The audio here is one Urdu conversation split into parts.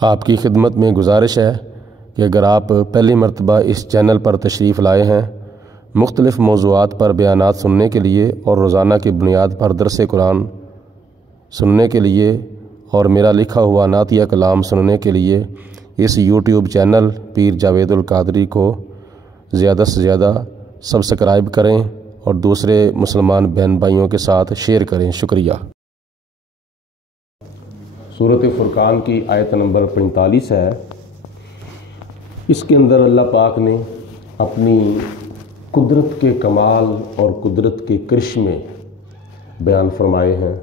آپ کی خدمت میں گزارش ہے کہ اگر آپ پہلی مرتبہ اس چینل پر تشریف لائے ہیں، مختلف موضوعات پر بیانات سننے کے لیے اور روزانہ کی بنیاد پر درس قرآن سننے کے لیے اور میرا لکھا ہوا نعتیہ کلام سننے کے لیے اس یوٹیوب چینل پیر جاوید القادری کو زیادہ سے زیادہ سبسکرائب کریں اور دوسرے مسلمان بہن بھائیوں کے ساتھ شیئر کریں۔ شکریہ۔ سورۃ فرقان کی آیت نمبر 45 ہے۔ اس کے اندر اللہ پاک نے اپنی قدرت کے کمال اور قدرت کے کرشمے بیان فرمائے ہیں،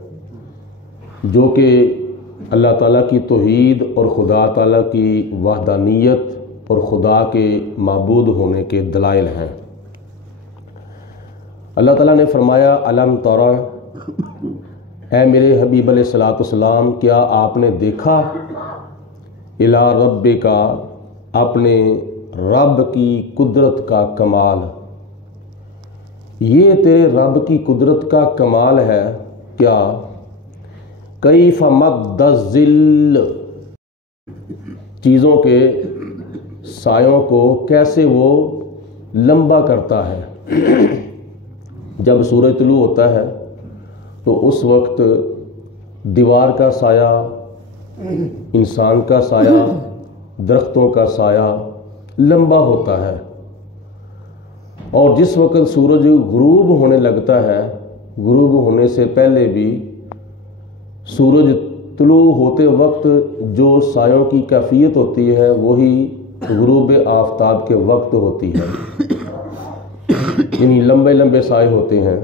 جو کہ اللہ تعالیٰ کی توحید اور خدا تعالیٰ کی وحدانیت اور خدا کے معبود ہونے کے دلائل ہیں۔ اللہ تعالیٰ نے فرمایا الم ترى، اے میرے حبیب علیہ الصلوۃ والسلام، کیا آپ نے دیکھا الی ربک، اپنے رب کی قدرت کا کمال۔ یہ تیرے رب کی قدرت کا کمال ہے کیا؟ کیف مد الظل، چیزوں کے سایوں کو کیسے وہ لمبا کرتا ہے۔ جب سورج طلوع ہوتا ہے تو اس وقت دیوار کا سایہ، انسان کا سایہ، درختوں کا سایہ لمبا ہوتا ہے، اور جس وقت سورج غروب ہونے لگتا ہے، غروب ہونے سے پہلے بھی سورج طلوع ہوتے وقت جو سایوں کی کیفیت ہوتی ہے وہی غروب آفتاب کے وقت ہوتی ہے، یعنی لمبے لمبے سائے ہوتے ہیں۔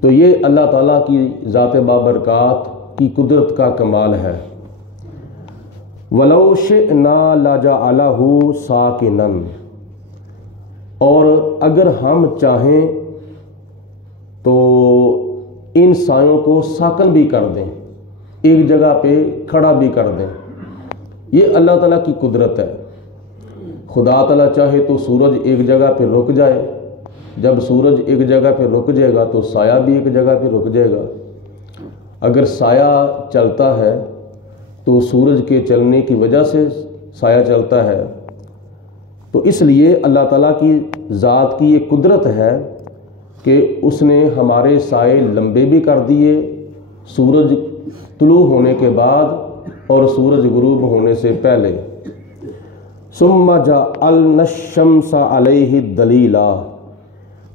تو یہ اللہ تعالیٰ کی ذات بابرکات کی قدرت کا کمال ہے۔ وَلَوْ شِئْنَا لَجَعَلَهُ سَاكِنًا، اور اگر ہم چاہیں تو ان سایوں کو ساکن بھی کر دیں، ایک جگہ پہ کھڑا بھی کر دیں۔ یہ اللہ تعالیٰ کی قدرت ہے۔ خدا تعالیٰ چاہے تو سورج ایک جگہ پہ رک جائے، جب سورج ایک جگہ پہ رک جائے گا تو سایہ بھی ایک جگہ پہ رک جائے گا۔ اگر سایہ چلتا ہے تو سورج کے چلنے کی وجہ سے سایہ چلتا ہے، تو اس لیے اللہ تعالیٰ کی ذات کی یہ قدرت ہے کہ اس نے ہمارے سائے لمبے بھی کر دیے سورج طلوع ہونے کے بعد اور سورج غروب ہونے سے پہلے۔ ثم جعلنا الشمس علیہ دلیلا،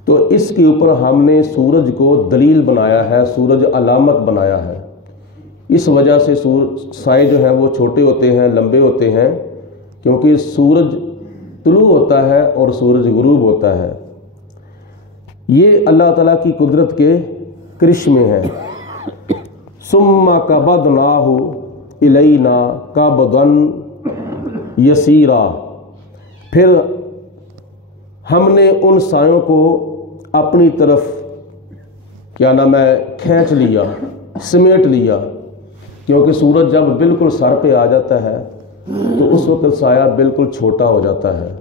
تو اس کے اوپر ہم نے سورج کو دلیل بنایا ہے، سورج علامت بنایا ہے۔ اس وجہ سے سائے جو ہیں وہ چھوٹے ہوتے ہیں، لمبے ہوتے ہیں، کیونکہ سورج طلوع ہوتا ہے اور سورج غروب ہوتا ہے۔ یہ اللہ تعالیٰ کی قدرت کے کرشمے ہیں۔ ثم قبضناہ الینا قبضا یسیرا، پھر ہم نے ان سایوں کو اپنی طرف کیا نام ہے کھینچ لیا، سمیٹ لیا، کیونکہ سورج جب بالکل سر پہ آ جاتا ہے تو اس وقت سایہ بالکل چھوٹا ہو جاتا ہے۔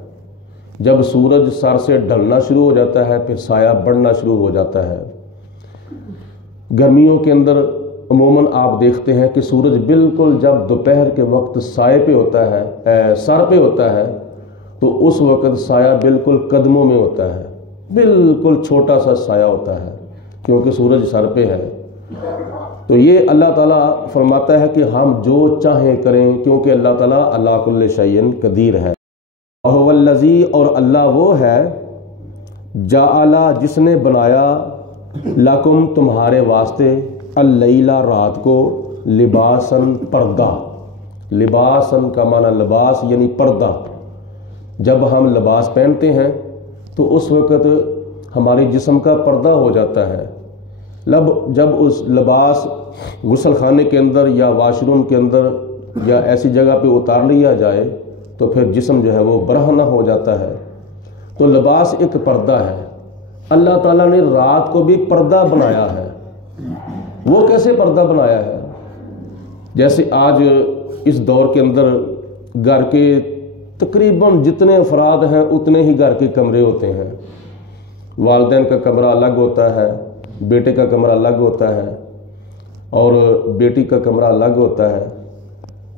جب سورج سر سے ڈھلنا شروع ہو جاتا ہے پھر سایہ بڑھنا شروع ہو جاتا ہے۔ گرمیوں کے اندر عموماً آپ دیکھتے ہیں کہ سورج بالکل جب دوپہر کے وقت سائے پہ ہوتا ہے، سر پہ ہوتا ہے، تو اس وقت سایہ بالکل قدموں میں ہوتا ہے، بالکل چھوٹا سا سایہ ہوتا ہے کیونکہ سورج سر پہ ہے۔ تو یہ اللہ تعالیٰ فرماتا ہے کہ ہم جو چاہیں کریں، کیونکہ اللہ تعالیٰ علی کل شیء قدیر ہے۔ وَهُوَ الَّذِي، اور اللہ وہ ہے، جعل، جس نے بنایا، لکم، تمہارے واسطے، اللیل، رات کو، لباسن، پردہ۔ لباسن کا معنی لباس یعنی پردہ۔ جب ہم لباس پہنتے ہیں تو اس وقت ہمارے جسم کا پردہ ہو جاتا ہے۔ جب اس لباس غسل خانے کے اندر یا واش روم کے اندر یا ایسی جگہ پہ اتار لیا جائے تو پھر جسم جو ہے وہ برہنہ ہو جاتا ہے۔ تو لباس ایک پردہ ہے۔ اللہ تعالیٰ نے رات کو بھی پردہ بنایا ہے۔ وہ کیسے پردہ بنایا ہے؟ جیسے آج اس دور کے اندر گھر کے تقریباً جتنے افراد ہیں اتنے ہی گھر کے کمرے ہوتے ہیں۔ والدین کا کمرہ الگ ہوتا ہے، بیٹے کا کمرہ الگ ہوتا ہے، اور بیٹی کا کمرہ الگ ہوتا ہے۔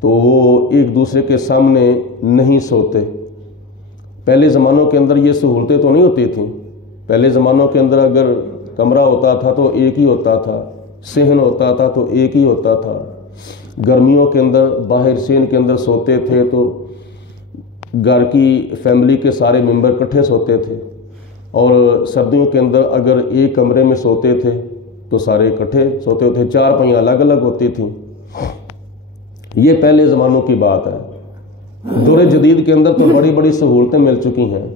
تو وہ ایک دوسرے کے سامنے نہیں سوتے۔ پہلے زمانوں کے اندر یہ سہولتیں تو نہیں ہوتی تھیں۔ پہلے زمانوں کے اندر اگر کمرہ ہوتا تھا تو ایک ہی ہوتا تھا، صحن ہوتا تھا تو ایک ہی ہوتا تھا۔ گرمیوں کے اندر باہر صحن کے اندر سوتے تھے تو گھر کی فیملی کے سارے ممبر اکٹھے سوتے تھے، اور سردیوں کے اندر اگر ایک کمرے میں سوتے تھے تو سارے اکٹھے سوتے ہوتے، چار پائیاں الگ الگ ہوتی تھیں۔ یہ پہلے زمانوں کی بات ہے۔ دور جدید کے اندر تو بڑی بڑی سہولتیں مل چکی ہیں،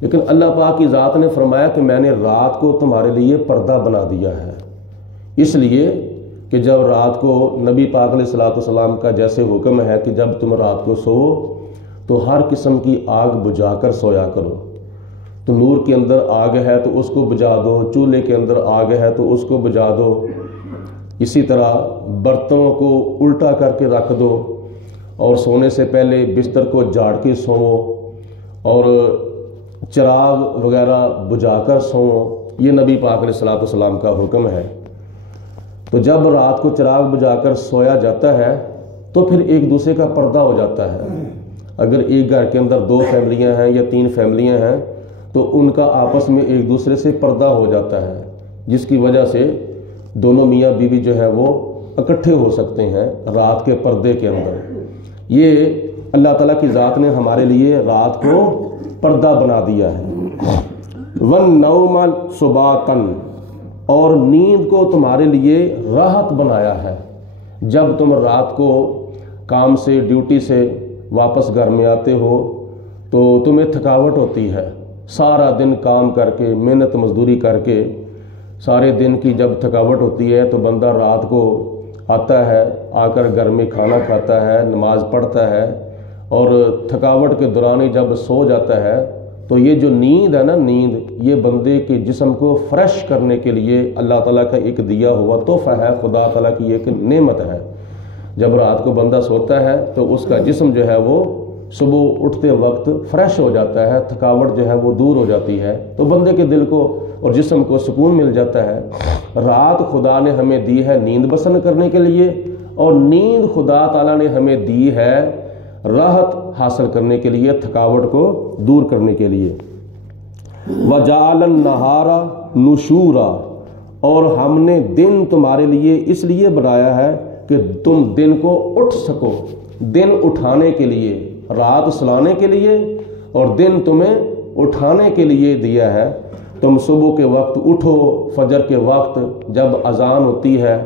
لیکن اللہ پاک کی ذات نے فرمایا کہ میں نے رات کو تمہارے لیے پردہ بنا دیا ہے، اس لیے کہ جب رات کو نبی پاک علیہ الصلوۃ والسلام کا جیسے حکم ہے کہ جب تم رات کو سو تو ہر قسم کی آگ بجھا کر سویا کرو۔ تو نور کے اندر آگ ہے تو اس کو بجھا دو، چولہے کے اندر آگ ہے تو اس کو بجھا دو، اسی طرح برتنوں کو الٹا کر کے رکھ دو، اور سونے سے پہلے بستر کو جھاڑ کے سوؤ، اور چراغ وغیرہ بجھا کر سوؤ۔ یہ نبی پاک علیہ الصلوۃ والسلام کا حکم ہے۔ تو جب رات کو چراغ بجھا کر سویا جاتا ہے تو پھر ایک دوسرے کا پردہ ہو جاتا ہے۔ اگر ایک گھر کے اندر 2 فیملیاں ہیں یا 3 فیملیاں ہیں تو ان کا آپس میں ایک دوسرے سے پردہ ہو جاتا ہے، جس کی وجہ سے دونوں میاں بیوی جو ہے وہ اکٹھے ہو سکتے ہیں رات کے پردے کے اندر۔ یہ اللہ تعالیٰ کی ذات نے ہمارے لیے رات کو پردہ بنا دیا ہے۔ وَالنَّوْمَ سُبَاتًا، اور نیند کو تمہارے لیے راحت بنایا ہے۔ جب تم رات کو کام سے ڈیوٹی سے واپس گھر میں آتے ہو تو تمہیں تھکاوٹ ہوتی ہے، سارا دن کام کر کے محنت مزدوری کر کے سارے دن کی جب تھکاوٹ ہوتی ہے تو بندہ رات کو آتا ہے، آ کر گھر میں کھانا کھاتا ہے، نماز پڑھتا ہے، اور تھکاوٹ کے دوران ہی جب سو جاتا ہے تو یہ جو نیند ہے نا، نیند یہ بندے کے جسم کو فریش کرنے کے لیے اللہ تعالیٰ کا ایک دیا ہوا تحفہ ہے، خدا تعالیٰ کی ایک نعمت ہے۔ جب رات کو بندہ سوتا ہے تو اس کا جسم جو ہے وہ صبح اٹھتے وقت فریش ہو جاتا ہے، تھکاوٹ جو ہے وہ دور ہو جاتی ہے، تو بندے کے دل کو اور جسم کو سکون مل جاتا ہے۔ رات خدا نے ہمیں دی ہے نیند بسر کرنے کے لیے، اور نیند خدا تعالیٰ نے ہمیں دی ہے راحت حاصل کرنے کے لیے، تھکاوٹ کو دور کرنے کے لیے۔ وَجَعَلَ النَّهَارَ نُشُورًا، اور ہم نے دن تمہارے لیے اس لیے بنایا ہے کہ تم دن کو اٹھ سکو، دن اٹھانے کے لیے، رات سلانے کے لیے اور دن تمہیں اٹھانے کے لیے دیا ہے۔ تم صبح کے وقت اٹھو، فجر کے وقت جب اذان ہوتی ہے،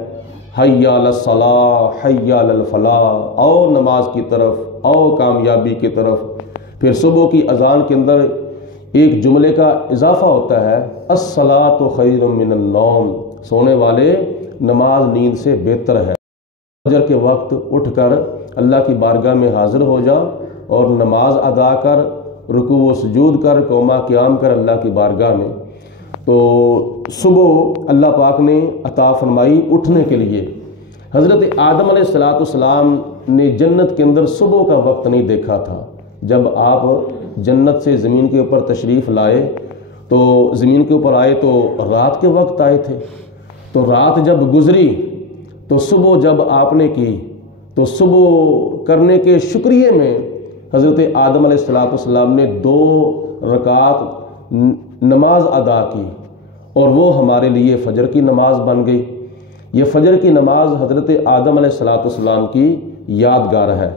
حی علی الصلاۃ حی علی الفلاح، اور نماز کی طرف، اور کامیابی کی طرف۔ پھر صبح کی اذان کے اندر ایک جملے کا اضافہ ہوتا ہے، الصلاۃ خیر من النوم، سونے والے نماز نیند سے بہتر ہے۔ فجر کے وقت اٹھ کر اللہ کی بارگاہ میں حاضر ہو جا اور نماز ادا کر، رکوع و سجود کر، قوما قیام کر اللہ کی بارگاہ میں۔ تو صبح اللہ پاک نے عطا فرمائی اٹھنے کے لیے۔ حضرت آدم علیہ السلام نے جنت کے اندر صبح کا وقت نہیں دیکھا تھا۔ جب آپ جنت سے زمین کے اوپر تشریف لائے تو زمین کے اوپر آئے تو رات کے وقت آئے تھے، تو رات جب گزری تو صبح جب آپ نے کی تو صبح کرنے کے شکریہ میں حضرت آدم علیہ السلام نے 2 رکعت نماز ادا کی، اور وہ ہمارے لیے فجر کی نماز بن گئی۔ یہ فجر کی نماز حضرت آدم علیہ السلام کی یادگار ہے۔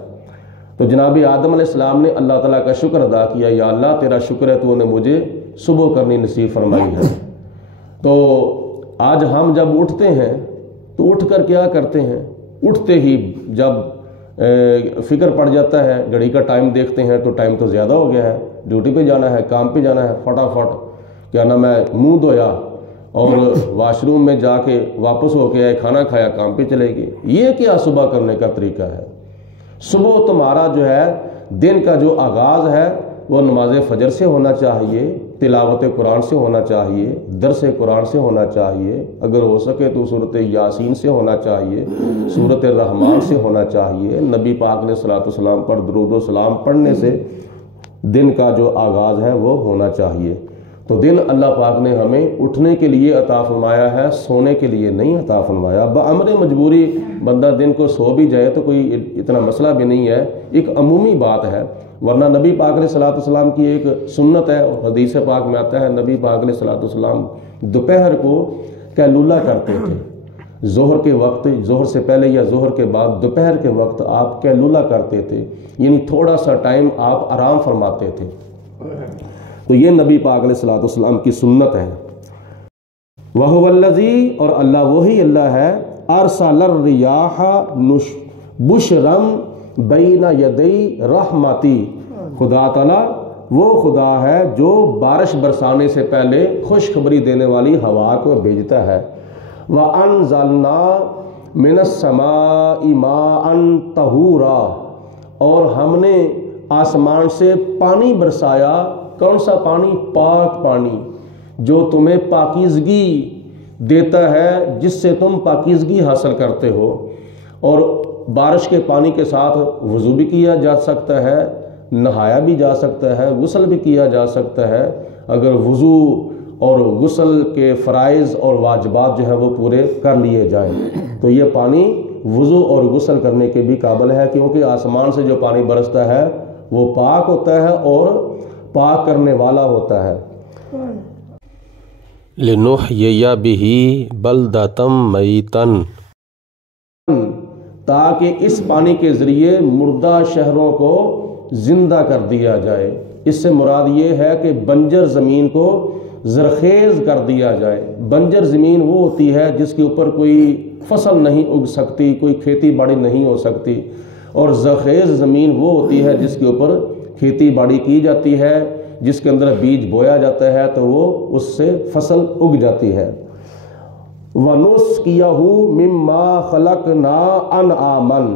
تو جناب آدم علیہ السلام نے اللہ تعالیٰ کا شکر ادا کیا، یا اللہ تیرا شکر ہے تو نے مجھے صبح کرنی نصیب فرمائی ہے۔ تو آج ہم جب اٹھتے ہیں تو اٹھ کر کیا کرتے ہیں؟ اٹھتے ہی جب فکر پڑ جاتا ہے، گھڑی کا ٹائم دیکھتے ہیں تو ٹائم تو زیادہ ہو گیا ہے، ڈیوٹی پہ جانا ہے، کام پہ جانا ہے، فٹافٹ کیا نام ہے منہ دھویا اور واش روم میں جا کے واپس ہو کے آئے، کھانا کھایا، کام پہ چلے گئے۔ یہ کیا صبح کرنے کا طریقہ ہے؟ صبح تمہارا جو ہے دن کا جو آغاز ہے وہ نماز فجر سے ہونا چاہیے، تلاوت قرآن سے ہونا چاہیے، درس قرآن سے ہونا چاہیے، اگر ہو سکے تو سورۃ یاسین سے ہونا چاہیے، سورۃ الرحمن سے ہونا چاہیے۔ نبی پاک علیہ الصلوۃ والسلام پر درود و سلام پڑھنے سے دن کا جو آغاز ہے وہ ہونا چاہیے۔ تو دن اللہ پاک نے ہمیں اٹھنے کے لیے عطا فرمایا ہے، سونے کے لیے نہیں عطا فرمایا۔ بامر مجبوری بندہ دن کو سو بھی جائے تو کوئی اتنا مسئلہ بھی نہیں ہے، ایک عمومی بات ہے، ورنہ نبی پاک علیہ الصلوۃ والسلام کی ایک سنت ہے، حدیث پاک میں آتا ہے نبی پاک علیہ الصلوۃ والسلام دوپہر کو قیلولہ کرتے تھے، ظہر کے وقت، ظہر سے پہلے یا ظہر کے بعد دوپہر کے وقت آپ قیلولہ کرتے تھے، یعنی تھوڑا سا ٹائم آپ آرام فرماتے تھے۔ تو یہ نبی پاک علیہ الصلوۃ والسلام کی سنت ہے۔ وَهُوَ الَّذِي، اور اللہ وہی اللہ ہے، أَرْسَلَ الرِّيَاحَ بُشْرًا بَيْنَ يَدَيْ رَحْمَتِي، خدا تعالیٰ وہ خدا ہے جو بارش برسانے سے پہلے خوشخبری دینے والی ہوا کو بھیجتا ہے۔ وَأَنزَلْنَا مِنَ السَّمَاءِ مَاءً طَهُورًا، اور ہم نے آسمان سے پانی برسایا۔ کون سا پانی؟ پاک پانی، جو تمہیں پاکیزگی دیتا ہے، جس سے تم پاکیزگی حاصل کرتے ہو۔ اور بارش کے پانی کے ساتھ وضو بھی کیا جا سکتا ہے، نہایا بھی جا سکتا ہے، غسل بھی کیا جا سکتا ہے، اگر وضو اور غسل کے فرائض اور واجبات جو ہے وہ پورے کر لیے جائیں تو یہ پانی وضو اور غسل کرنے کے بھی قابل ہے، کیونکہ آسمان سے جو پانی برستا ہے وہ پاک ہوتا ہے اور پاک کرنے والا ہوتا ہے۔ لِنُحْيِيَ بِهِ بَلْدَةً مَيْتًا، تاکہ اس پانی کے ذریعے مردہ شہروں کو زندہ کر دیا جائے۔ اس سے مراد یہ ہے کہ بنجر زمین کو زرخیز کر دیا جائے۔ بنجر زمین وہ ہوتی ہے جس کے اوپر کوئی فصل نہیں اگ سکتی، کوئی کھیتی باڑی نہیں ہو سکتی، اور زرخیز زمین وہ ہوتی ہے جس کے اوپر کھیتی باڑی کی جاتی ہے، جس کے اندر بیج بویا جاتا ہے تو وہ اس سے فصل اگ جاتی ہے۔ وَنُسْقِيَهُ مِمَّا خَلَقْنَا أَنْعَامًا،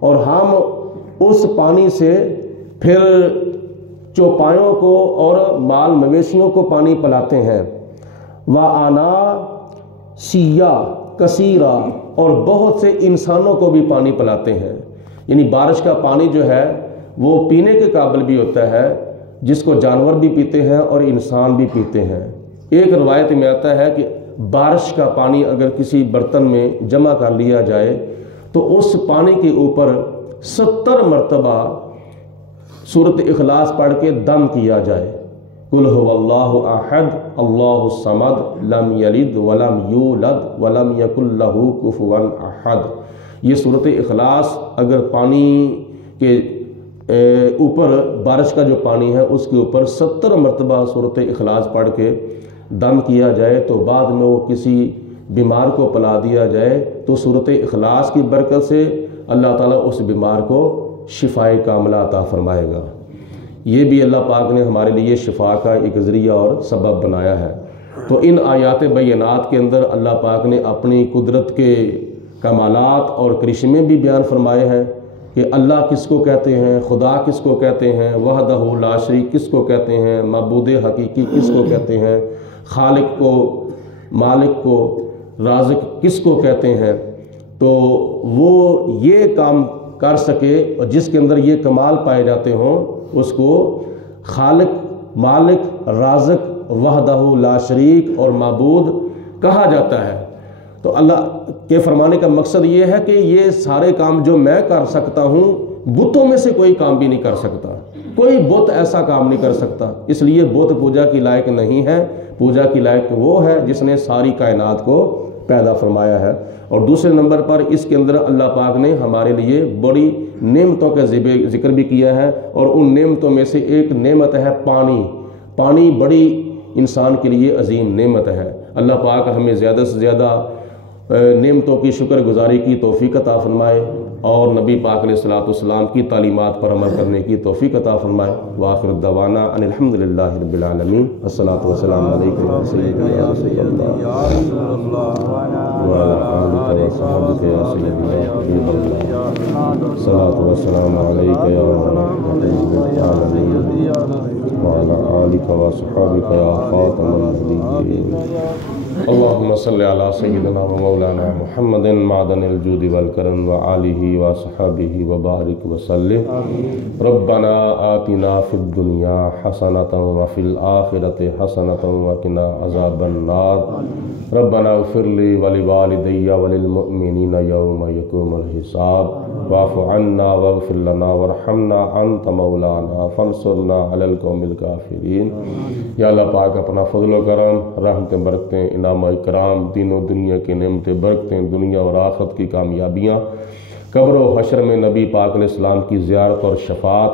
اور ہم اس پانی سے پھر چوپایوں کو اور مال مویشیوں کو پانی پلاتے ہیں۔ وَأَنَاسِيَّ كَثِيرًا، اور بہت سے انسانوں کو بھی پانی پلاتے ہیں۔ یعنی بارش کا پانی جو ہے وہ پینے کے قابل بھی ہوتا ہے، جس کو جانور بھی پیتے ہیں اور انسان بھی پیتے ہیں۔ ایک روایت میں آتا ہے کہ بارش کا پانی اگر کسی برتن میں جمع کر لیا جائے تو اس پانی کے اوپر 70 مرتبہ سورۃ اخلاص پڑھ کے دم کیا جائے، قُلْ هُوَ اللَّهُ أَحَدٌ اللَّهُ الصَّمَدُ لَمْ يَلِدْ وَلَمْ يُولَدْ وَلَمْ يَكُنْ لَهُ كُفُوًا أَحَدٌ۔ یہ سورۃ اخلاص اگر پانی کے اوپر، بارش کا جو پانی ہے اس کے اوپر 70 مرتبہ سورۃ اخلاص پڑھ کے دم کیا جائے تو بعد میں وہ کسی بیمار کو پلا دیا جائے تو سورۃ اخلاص کی برکت سے اللہ تعالیٰ اس بیمار کو شفائے کاملہ عطا فرمائے گا۔ یہ بھی اللہ پاک نے ہمارے لیے شفا کا ایک ذریعہ اور سبب بنایا ہے۔ تو ان آیات بینات کے اندر اللہ پاک نے اپنی قدرت کے کمالات اور کرشمے بھی بیان فرمائے ہیں کہ اللہ کس کو کہتے ہیں، خدا کس کو کہتے ہیں، وحدہ لا شریک کس کو کہتے ہیں، معبود حقیقی کس کو کہتے ہیں، خالق کو، مالک کو، رازق کس کو کہتے ہیں۔ تو وہ یہ کام کر سکے اور جس کے اندر یہ کمال پائے جاتے ہوں اس کو خالق، مالک، رازق، وحدہ لا شریک اور معبود کہا جاتا ہے۔ تو اللہ کے فرمانے کا مقصد یہ ہے کہ یہ سارے کام جو میں کر سکتا ہوں بتوں میں سے کوئی کام بھی نہیں کر سکتا، کوئی بت ایسا کام نہیں کر سکتا، اس لیے بت پوجا کی لائق نہیں ہے۔ پوجا کی لائق وہ ہے جس نے ساری کائنات کو پیدا فرمایا ہے۔ اور دوسرے نمبر پر اس کے اندر اللہ پاک نے ہمارے لیے بڑی نعمتوں کا ذکر بھی کیا ہے، اور ان نعمتوں میں سے ایک نعمت ہے پانی۔ پانی بڑی انسان کے لیے عظیم نعمت ہے۔ اللہ پاک ہمیں زیادہ سے زیادہ نعمتوں کی شکر گزاری کی توفیق عطا فرمائے اور نبی پاک علیہ الصلوۃ والسلام کی تعلیمات پر عمل کرنے کی توفیق عطا فرمائے۔ وآخر دعوانا ان الحمد للہ رب العالمین، الصلاۃ والسلام علیکم یا سیدی یا رسول اللہ وعلی آلک وصحبک یا سیدی یا حبیب اللہ، الصلاۃ والسلام علیک یا رحمۃ للعالمین وعلی آلک وصحبک یا خاتم النبیین۔ اللهم صل على سيدنا ومولانا محمد معدن الجود والكرم وآله وصحبه وبارك وسلم ربنا آتنا في الدنيا حسنة وفي الآخرة حسنة وقنا عذاب النار ربنا اغفر لي ولوالدي وللمؤمنين يوم يقوم الحساب واعف عنا واغفر لنا وارحمنا انت مولانا فانصرنا على القوم الكافرین۔ یا اللہ پاک اپنا فضل و کرم، رحمتیں برکتیں، انعام و اکرام، دین و دنیا کی نعمتیں برکتیں، دنیا اور آخرت کی کامیابیاں، قبر و حشر میں نبی پاک علیہ السلام کی زیارت اور شفاعت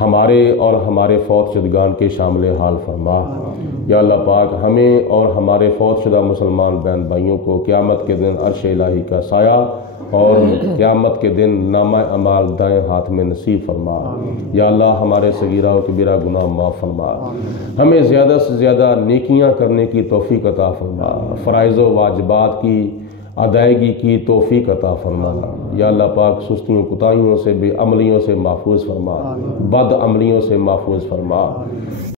ہمارے اور ہمارے فوت شدگان کے شامل حال فرما۔ یا اللہ پاک ہمیں اور ہمارے فوت شدہ مسلمان بہن بھائیوں کو قیامت کے دن عرش الہی کا سایہ اور قیامت کے دن نامہ اعمال دائیں ہاتھ میں نصیب فرما۔ یا اللہ ہمارے صغیرہ و کبیرہ گناہ معاف فرما، ہمیں زیادہ سے زیادہ نیکیاں کرنے کی توفیق عطا فرما، فرائض و واجبات کی ادائیگی کی توفیق عطا فرما۔ یا اللہ پاک سستیوں کوتاہیوں سے، بے عملیوں سے محفوظ فرما، بد عملیوں سے محفوظ فرما۔